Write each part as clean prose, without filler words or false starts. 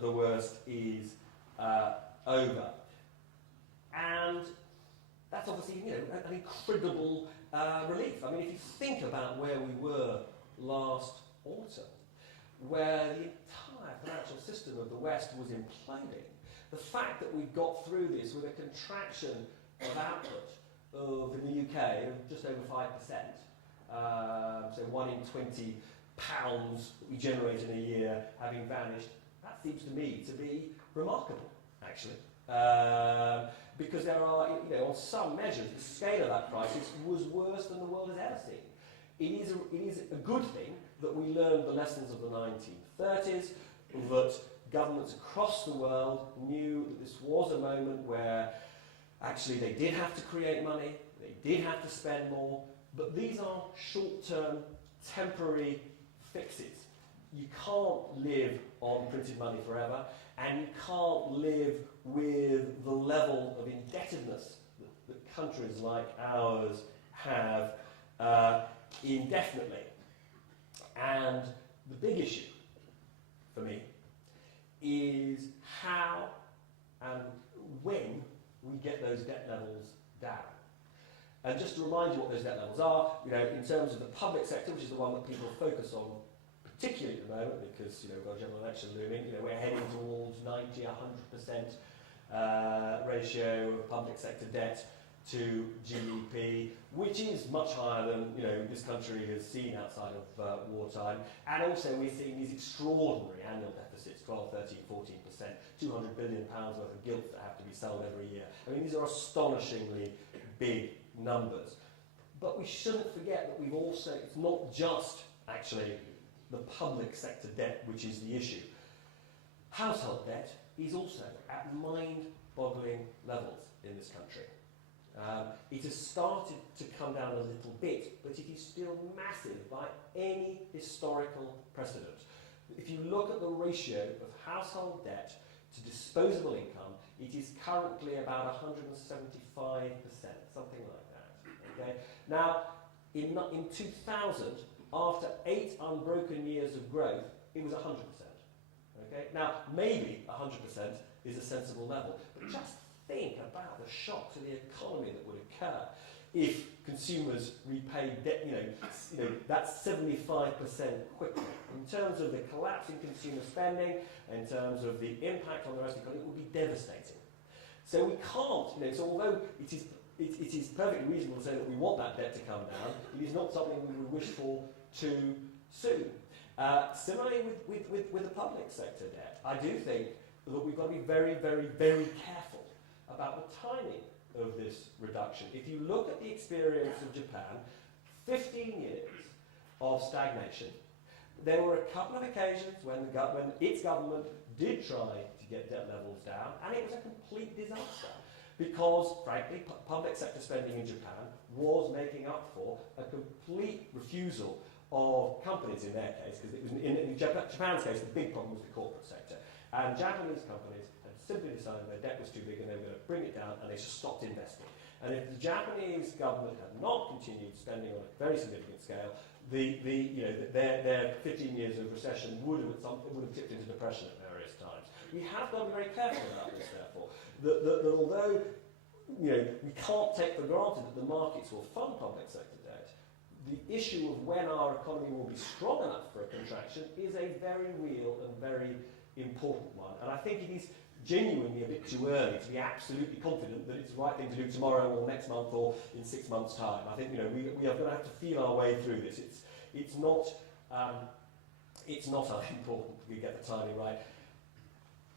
the worst is over. And that's obviously, an incredible relief. I mean, if you think about where we were last autumn, where the entire financial system of the West was imploding, the fact that we got through this with a contraction of output in the UK of just over 5%, so 1 in 20 pounds that we generate in a year having vanished, that seems to me to be remarkable, actually. Because there are, on some measures, the scale of that crisis was worse than the world has ever seen. It is a good thing that we learned the lessons of the 1930s, that governments across the world knew that this was a moment where actually they did have to create money, they did have to spend more, but these are short-term, temporary fixes. You can't live on printed money forever, and you can't live with the level of indebtedness that countries like ours have indefinitely. And the big issue for me is how and when we get those debt levels down. And just to remind you what those debt levels are, in terms of the public sector, which is the one that people focus on particularly at the moment, because we've got a general election looming, we're heading towards 90, 100% ratio of public sector debt to GDP, which is much higher than this country has seen outside of wartime. And also we're seeing these extraordinary annual deficits, 12, 13, 14%, 200 billion pounds worth of gilts that have to be sold every year. I mean, these are astonishingly big numbers. But we shouldn't forget that we've also, it's not just actually the public sector debt which is the issue. Household debt is also at mind-boggling levels in this country. It has started to come down a little bit, but it is still massive by any historical precedent. If you look at the ratio of household debt to disposable income, it is currently about 175%, something like that. Okay? Now, in 2000, after 8 unbroken years of growth, it was 100%. Okay? Now, maybe 100% is a sensible level, but just think about the shock to the economy that would occur if consumers repaid debt, that's 75% quickly. In terms of the collapse in consumer spending, in terms of the impact on the rest of the economy, it would be devastating. So we can't, so although it is perfectly reasonable to say that we want that debt to come down, it is not something we would wish for too soon. Similarly with the public sector debt, I do think that we've got to be very, very, very careful about the timing of this reduction. If you look at the experience of Japan, 15 years of stagnation, there were a couple of occasions when its government did try to get debt levels down, and it was a complete disaster. Because, frankly, public sector spending in Japan was making up for a complete refusal of companies in their case, because it was in Japan's case, the big problem was the corporate sector. And Japanese companies had simply decided their debt was too big and they were going to bring it down, and they just stopped investing. And if the Japanese government had not continued spending on a very significant scale, their 15 years of recession would have tipped into depression at various times. We have got to be very careful about this, therefore. That although we can't take for granted that the markets will fund public sector debt, the issue of when our economy will be strong enough for a contraction is a very real and very important one. And I think it is genuinely a bit too early to be absolutely confident that it's the right thing to do tomorrow or next month or in 6 months' time. I think we are going to have to feel our way through this. It's not unimportant that we get the timing right.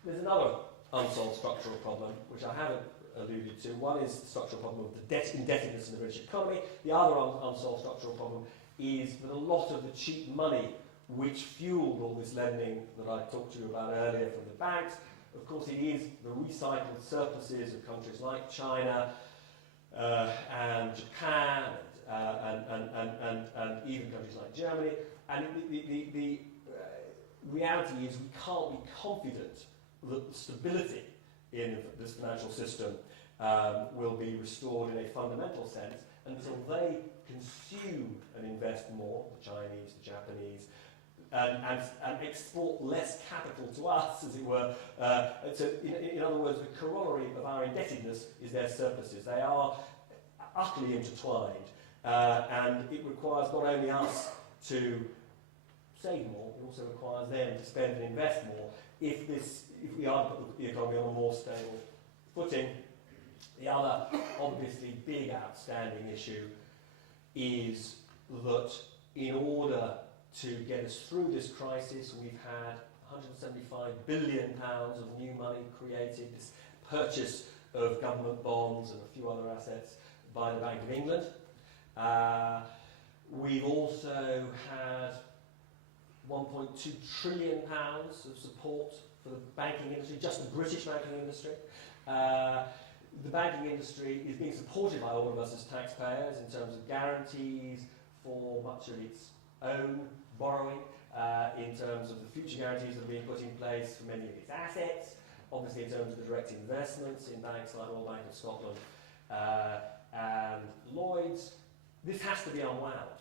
There's another unsolved structural problem which I haven't alluded to. One is the structural problem of the indebtedness in the British economy. The other unsolved structural problem is that a lot of the cheap money which fueled all this lending that I talked to you about earlier from the banks, of course it is the recycled surpluses of countries like China and Japan and even countries like Germany. And the reality is we can't be confident that the stability in this financial system will be restored in a fundamental sense until they consume and invest more, the Chinese, the Japanese, and export less capital to us, as it were. In other words, the corollary of our indebtedness is their surpluses. They are utterly intertwined, and it requires not only us to save more, it also requires them to spend and invest more if we are to put the economy on a more stable footing. The other obviously big outstanding issue is that in order to get us through this crisis, we've had £175 billion of new money created, this purchase of government bonds and a few other assets by the Bank of England. We've also had £1.2 trillion of support for the banking industry, just the British banking industry. The banking industry is being supported by all of us as taxpayers in terms of guarantees for much of its own borrowing, in terms of the future guarantees that are being put in place for many of its assets, obviously in terms of the direct investments in banks like Royal Bank of Scotland and Lloyds. This has to be unwound,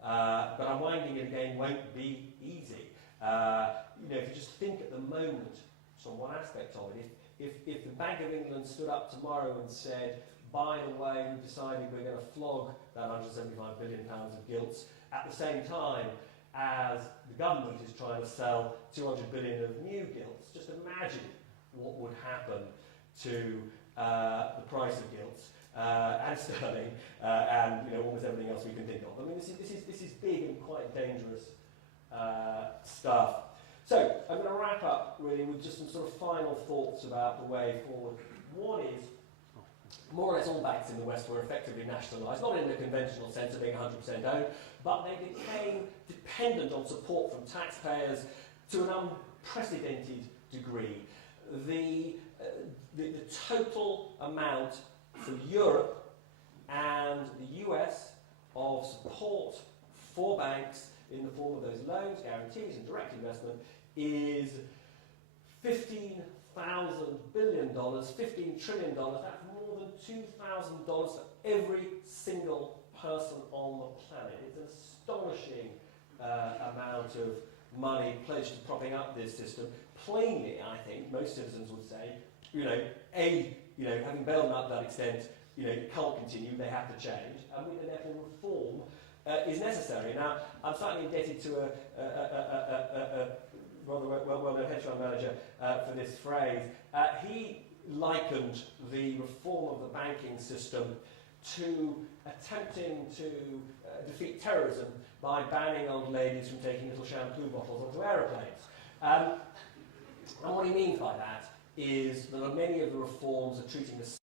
but unwinding it again won't be easy. If you just think at the moment, from one aspect of it, if the Bank of England stood up tomorrow and said, by the way, we've decided we're going to flog that £175 billion of gilts at the same time as the government is trying to sell 200 billion of new gilts, just imagine what would happen to the price of gilts and sterling and almost everything else we can think of. I mean, this is big and quite dangerous stuff. So I'm going to wrap up really with just some sort of final thoughts about the way forward. One is, more or less all banks in the West were effectively nationalised, not in the conventional sense of being 100% owned, but they became dependent on support from taxpayers to an unprecedented degree. The total amount for Europe and the US of support for banks in the form of those loans, guarantees and direct investment is $15,000 billion, $15 trillion. That's more than $2,000 for every single person on the planet. It's an astonishing amount of money pledged to propping up this system. Plainly, I think most citizens would say, having bailed them out to that extent, it can't continue. They have to change, and therefore reform is necessary. Now, I'm slightly indebted to a rather well-known hedge fund manager for this phrase. He likened the reform of the banking system to attempting to defeat terrorism by banning old ladies from taking little shampoo bottles onto aeroplanes. And what he means by that is that many of the reforms are treating the